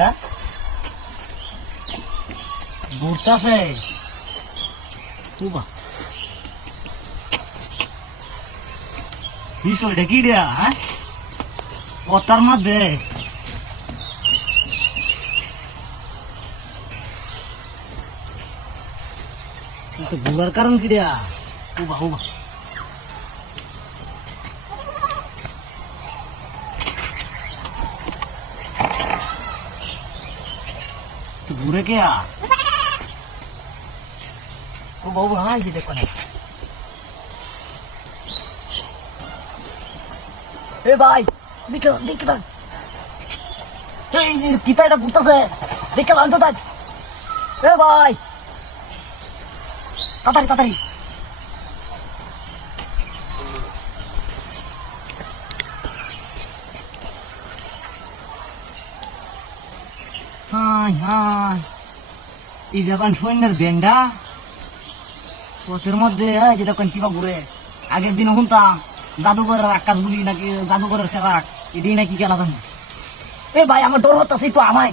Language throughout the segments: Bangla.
হ্যাঁ ঘুরতেছে তুবা বিষয়টা কি দেয়া হ্যাঁ পটার মধ্যে ঘুরার কারণ কি দেয়া উবা উবা ঘুরে কে ও বাবু হ্যাঁ যে দেখো না এ ভাই দেখে দেখে দেখ এই কিতা এটা ঘুরতেছে দেখে দাও তো দেখ এ ভাই তাড়াতাড়ি তাড়াতাড়ি হাই হাই এই যখন সৈন্যের ব্যাংডা পথের মধ্যে যে তখন কিবা ঘুরে আগের দিন শুনতাম জাদুঘরের আকাশ বলি নাকি জাদুঘরের সেরাক এটাই নাকি খেলা জানি এ ভাই আমার ডর হচ্ছে একটু আমায়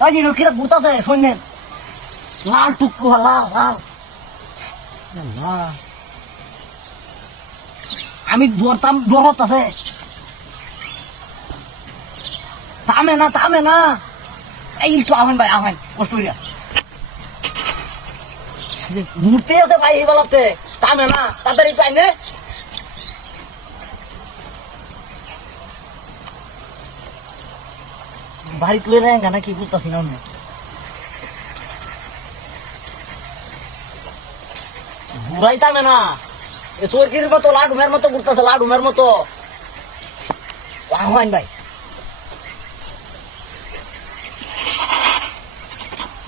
এই যে কিরা ঘুরতেছে সৈন্যের লাল টুকু লাল লাল আমি ধরতাম ডর হচ্ছে থামে না এই একটু আহ্বান ভাই আহ্বান কষ্ট হইয়া ঘুরতে আছে ভাই এই বেলাতে থামে না তাড়াতাড়ি একটু আইনে বাড়ি তুলে দেয় না কি বুঝতেছি না অন্য ঘুরাই থামে না চোরকির মতো লাডুমের মতো ঘুরতেছে লাডুমের মতো আহ্বান ভাই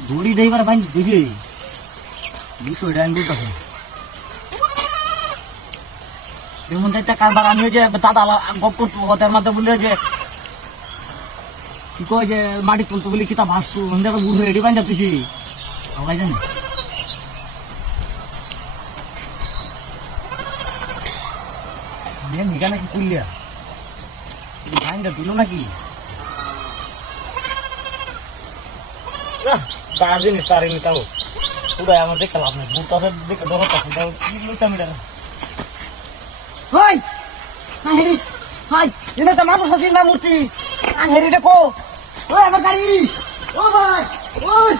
দড়ি দেবার ভাই বুঝি বিষয়টা আমি বুঝতেছি যেমন চাইতে কারবার আমি যে দাদা গপ করতো ওদের মধ্যে বললে যে কি কয় যে মাটি তুলতো বলি কিতা ভাসতো দেখো বুড়ো রেডি বান যাচ্ছি সবাই জানি নিকা নাকি কুলিয়া ভাইটা তুলো নাকি তার জিনিস তার এমনি তাও উদয় আমার দেখে লাভ নেই বুড়তে দেখে ডর আছে কি লইতাম এটা হাই হাই এনে তো মানুষ আছে না মূর্তি আর হেরিটা কো ওই আমার গাড়ি ও ভাই ওই